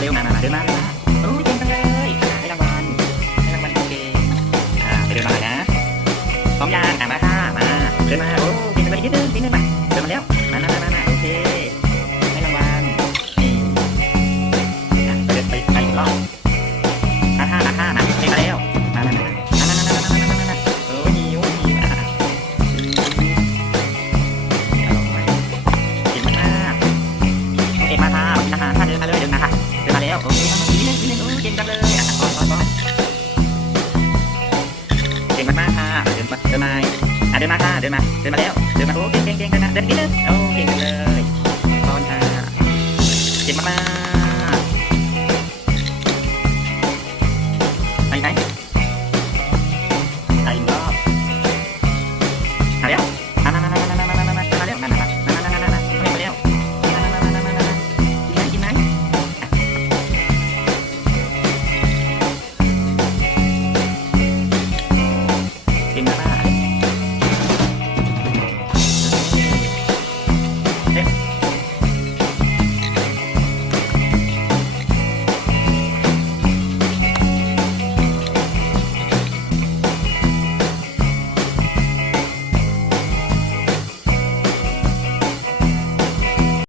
เร็วมามามาเดินมาโอ้ยเก่งจัเลยให้รางวัลให้รางวัลโอเคอ่าไปเดินมานะพร้อมยังมาค่ะมาเดินมาโอ้เก่งจังเลยอีกนินึงนิดนึงมาเดินมาแล้วมามามามาโอเคให้รางวัลนี่อะเดินไปไปรอบมาค่ะมาค่ะมาเก่งมาแล้วมามามามาค่ะท่านเดินมาเลยเดินมาค่ะ แล้วโอ้ยเก่งจังเลยอะพอตอพอเก่งมากๆค่ะเดินมาเดินมาอะเดินมาค่ะเดินมาเดินมาแล้วเดินมาโอ้เก่งเก่งเก่งเดินมาเดินนิดนึงโอ้เก่งจังเลยตอนค่ะเก่งมากๆไปไหน ¿eh?